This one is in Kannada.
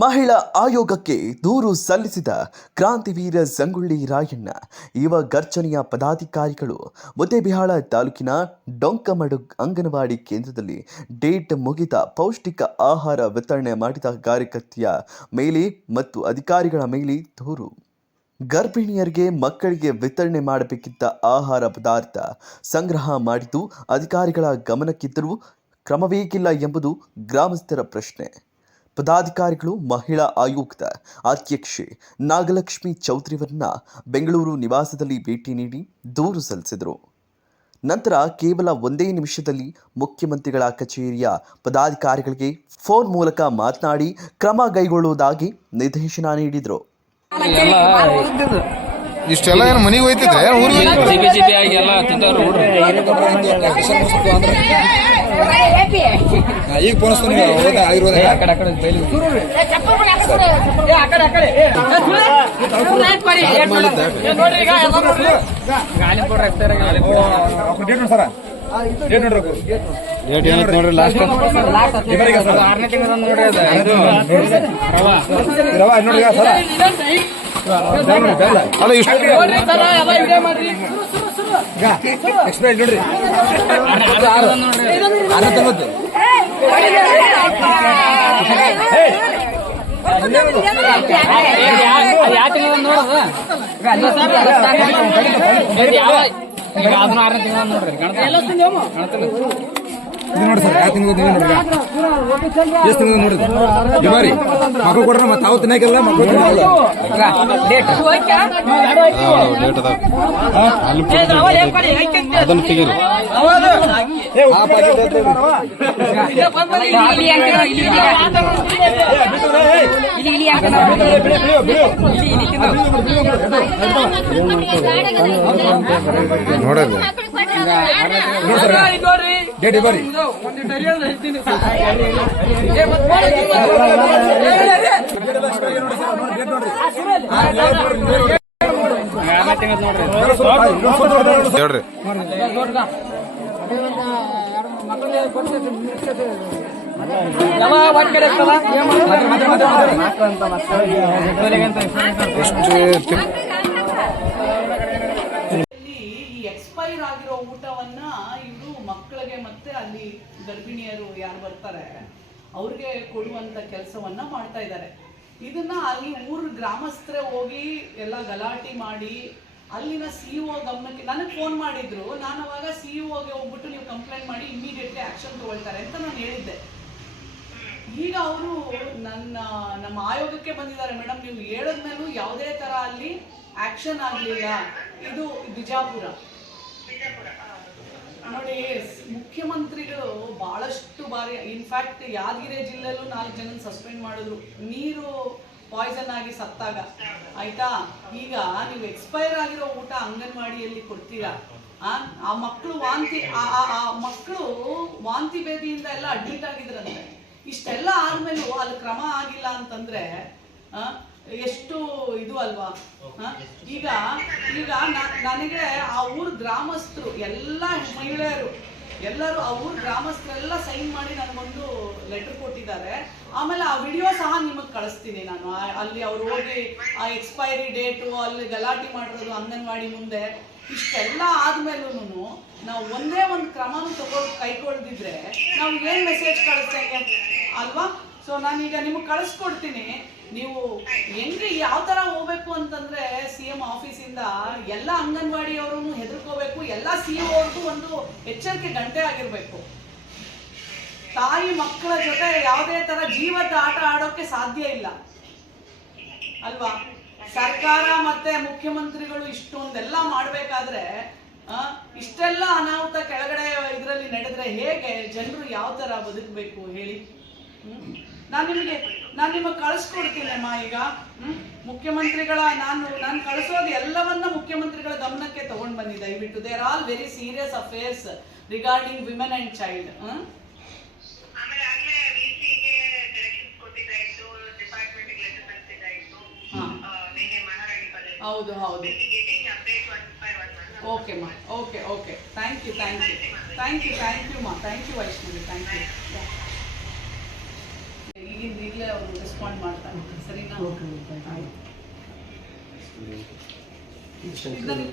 ಮಹಿಳಾ ಆಯೋಗಕ್ಕೆ ದೂರು ಸಲ್ಲಿಸಿದ ಕ್ರಾಂತಿವೀರ ಸಂಗೊಳ್ಳಿ ರಾಯಣ್ಣ ಯುವ ಗರ್ಜನೆಯ ಪದಾಧಿಕಾರಿಗಳು ಮುದ್ದೇಬಿಹಾಳ ತಾಲೂಕಿನ ಡೊಂಕಮಡು ಅಂಗನವಾಡಿ ಕೇಂದ್ರದಲ್ಲಿ ಡೇಟ್ ಮುಗಿದ ಪೌಷ್ಟಿಕ ಆಹಾರ ವಿತರಣೆ ಮಾಡಿದ ಕಾರ್ಯಕರ್ತೆಯ ಮೇಲೆ ಮತ್ತು ಅಧಿಕಾರಿಗಳ ಮೇಲೆ ದೂರು. ಗರ್ಭಿಣಿಯರಿಗೆ ಮಕ್ಕಳಿಗೆ ವಿತರಣೆ ಮಾಡಬೇಕಿದ್ದ ಆಹಾರ ಪದಾರ್ಥ ಸಂಗ್ರಹ ಮಾಡಿದ್ದು ಅಧಿಕಾರಿಗಳ ಗಮನಕ್ಕಿದ್ದರೂ ಕ್ರಮವೇಗಿಲ್ಲ ಎಂಬುದು ಗ್ರಾಮಸ್ಥರ ಪ್ರಶ್ನೆ. ಪದಾಧಿಕಾರಿಗಳು ಮಹಿಳಾ ಆಯೋಗದ ಅಧ್ಯಕ್ಷೆ ನಾಗಲಕ್ಷ್ಮಿ ಚೌಧರಿಯವರನ್ನ ಬೆಂಗಳೂರು ನಿವಾಸದಲ್ಲಿ ಭೇಟಿ ನೀಡಿ ದೂರು ಸಲ್ಲಿಸಿದರು. ನಂತರ ಕೇವಲ ಒಂದೇ ನಿಮಿಷದಲ್ಲಿ ಮುಖ್ಯಮಂತ್ರಿಗಳ ಕಚೇರಿಯ ಪದಾಧಿಕಾರಿಗಳಿಗೆ ಫೋನ್ ಮೂಲಕ ಮಾತನಾಡಿ ಕ್ರಮ ಕೈಗೊಳ್ಳುವುದಾಗಿ ನಿರ್ದೇಶನ ನೀಡಿದರು. ಇಷ್ಟೆಲ್ಲ ಏನು ಮನೆಗೆ ಹೋಯ್ತಿದ್ರೆ ಜಿಬಿ ಆಗಿ ಎಲ್ಲ ತಿಂತಾರ ಈಗ ಪೋಣಿಸ್ತೀನಿ ನೋಡ್ರಿ ಲಾಸ್ಟ್ ನೋಡ್ರಿ ಅಲ್ಲ ಇಷ್ಟು ಎಕ್ಸ್ಪ್ರೈಸ್ ನೋಡ್ರಿ ನೋಡಿ ಸರ್ ಯಾವ ತಿಂಗಳು ನೋಡ್ರಿ ಎಷ್ಟು ತಿಂಗಳು ನೋಡಿದ್ರಿ ಬಿಮಾರಿ ಮಕ್ಕಳು ಕೊಡ್ರ ಮತ್ತೆ ತಾವು ತಿನ್ನಕ್ಕೆಲ್ಲ ಮಕ್ಕಳು ಅದನ್ನು ತೆಗೀರಿ ನೋಡಲ್ಲ ಡೇಟ್ ಬರ್ರಿ ಹೇಳ್ರಿ ಎಕ್ಸ್ಪೈರ್ ಆಗಿರೋ ಊಟವನ್ನ ಇವರು ಮಕ್ಕಳಿಗೆ ಮತ್ತೆ ಅಲ್ಲಿ ಗರ್ಭಿಣಿಯರು ಯಾರು ಬರ್ತಾರೆ ಅವ್ರಿಗೆ ಕೊಡುವಂತ ಕೆಲಸವನ್ನ ಮಾಡ್ತಾ ಇದ್ದಾರೆ. ಇದನ್ನ ಅಲ್ಲಿ ಊರ್ ಗ್ರಾಮಸ್ಥರೇ ಹೋಗಿ ಎಲ್ಲ ಗಲಾಟೆ ಮಾಡಿ ಅಲ್ಲಿನ ಸಿಇಒ ಗಮನಕ್ಕೆ ನನಗೆ ಫೋನ್ ಮಾಡಿದ್ರು. ನಾನು ಅವಾಗ ಸಿಇಒಗೆ ಹೋಗ್ಬಿಟ್ಟು ನೀವು ಕಂಪ್ಲೇಂಟ್ ಮಾಡಿ ಇಮಿಡಿಯೇಟ್ಲಿ ಆಕ್ಷನ್ ತಗೊಳ್ತಾರೆ ಅಂತ ನಾನು ಹೇಳಿದ್ದೆ. ಈಗ ಅವರು ನಮ್ಮ ಆಯೋಗಕ್ಕೆ ಬಂದಿದ್ದಾರೆ. ಮೇಡಮ್ ನೀವು ಹೇಳಿದ್ಮೇಲೂ ಯಾವುದೇ ತರ ಅಲ್ಲಿ ಆಕ್ಷನ್ ಆಗಲಿಲ್ಲ. ಇದು ಬಿಜಾಪುರ ನೋಡಿ. ಮುಖ್ಯಮಂತ್ರಿಗಳು ಬಹಳಷ್ಟು ಬಾರಿ ಇನ್ಫ್ಯಾಕ್ಟ್ ಯಾದಗಿರಿ ಜಿಲ್ಲೆಯಲ್ಲೂ 4 ಜನ ಸಸ್ಪೆಂಡ್ ಮಾಡಿದ್ರು ನೀರು ಪಾಯ್ಸನ್ ಆಗಿ ಸತ್ತಾಗ. ಆಯ್ತಾ, ಈಗ ನೀವು ಎಕ್ಸ್ಪೈರ್ ಆಗಿರೋ ಊಟ ಅಂಗನವಾಡಿಯಲ್ಲಿ ಕೊಡ್ತೀರಾ, ಆ ಮಕ್ಕಳು ಮಕ್ಕಳು ವಾಂತಿ ಭೇದಿಯಿಂದ ಎಲ್ಲ ಅಡ್ಮಿಟ್ ಆಗಿದ್ರಂತೆ. ಇಷ್ಟೆಲ್ಲ ಆದ್ಮೇಲೂ ಅಲ್ಲಿ ಕ್ರಮ ಆಗಿಲ್ಲ ಅಂತಂದ್ರೆ ಎಷ್ಟು ಇದು ಅಲ್ವಾ. ಈಗ ನನಗೆ ಆ ಊರ್ ಗ್ರಾಮಸ್ಥರು ಎಲ್ಲ ಮಹಿಳೆಯರು ಎಲ್ಲರೂ ಆ ಊರ್ ಗ್ರಾಮಸ್ಥರೆಲ್ಲ ಸೈನ್ ಮಾಡಿ ನನಗೊಂದು ಲೆಟರ್ ಕೊಟ್ಟಿದ್ದಾರೆ. ಆಮೇಲೆ ಆ ವಿಡಿಯೋ ಸಹ ನಿಮಗೆ ಕಳಿಸ್ತೀನಿ ನಾನು. ಅಲ್ಲಿ ಅವ್ರು ಹೋಗಿ ಆ ಎಕ್ಸ್ಪೈರಿ ಡೇಟು ಅಲ್ಲಿ ಗಲಾಟೆ ಮಾಡಿರೋದು ಅಂಗನವಾಡಿ ಮುಂದೆ. ಇಷ್ಟೆಲ್ಲ ಆದ್ಮೇಲೂ ನಾವು ಒಂದೇ ಒಂದು ಕ್ರಮನೂ ಕೈಗೊಳ್ದಿದ್ರೆ ನಾವು ಏನ್ ಮೆಸೇಜ್ ಕಳಿಸ್ತೇವೆ ಅಲ್ವಾ. ಸೊ ನಾನೀಗ ನಿಮಗೆ ಕಳಿಸ್ಕೊಡ್ತೀನಿ. ನೀವು ಹೆಂಗೆ ಯಾವ ತರ ಹೋಗ್ಬೇಕು ಅಂತಂದ್ರೆ ಸಿಎಂ ಆಫೀಸಿಂದ ಎಲ್ಲ ಅಂಗನವಾಡಿಯವರು ಹೆದರ್ಕೋಬೇಕು, ಎಲ್ಲ ಸಿಇಒ ಒಂದು ಎಚ್ಚರಿಕೆ ಗಂಟೆ ಆಗಿರ್ಬೇಕು. ತಾಯಿ ಮಕ್ಕಳ ಜೊತೆ ಯಾವುದೇ ತರ ಜೀವದ ಆಟ ಆಡೋಕೆ ಸಾಧ್ಯ ಇಲ್ಲ ಅಲ್ವಾ. ಸರ್ಕಾರ ಮತ್ತೆ ಮುಖ್ಯಮಂತ್ರಿಗಳು ಇಷ್ಟೊಂದೆಲ್ಲ ಮಾಡ್ಬೇಕಾದ್ರೆ ಇಷ್ಟೆಲ್ಲ ಅನಾಹುತ ಕೆಳಗಡೆ ಇದರಲ್ಲಿ ನಡೆದ್ರೆ ಹೇಗೆ ಜನರು ಯಾವ ತರ ಬದುಕಬೇಕು ಹೇಳಿ. ನಾನು ನಿಮಗೆ ಕಳಿಸ್ಕೊಡ್ತೀನಿ ಅಮ್ಮ. ಈಗ ಮುಖ್ಯಮಂತ್ರಿಗಳ ನಾನು ಕಳಿಸೋದು ಎಲ್ಲವನ್ನ ಮುಖ್ಯಮಂತ್ರಿಗಳ ಗಮನಕ್ಕೆ ತಗೊಂಡು ಬನ್ನಿ ದಯವಿಟ್ಟು. They are all very serious affairs regarding women and child. ಹೌದು ಹೌದು. ಓಕೆ ಮಾ, ಓಕೆ ಥ್ಯಾಂಕ್ ಯು ಮಾ, thank you Vaishnavi, thank you. ಈಗಿನ ಈಗಲೇ ಅವರು ರೆಸ್ಪಾಂಡ್ ಮಾಡ್ತಾರೆ. ಸರಿನಾ? ಆಯ್ತು.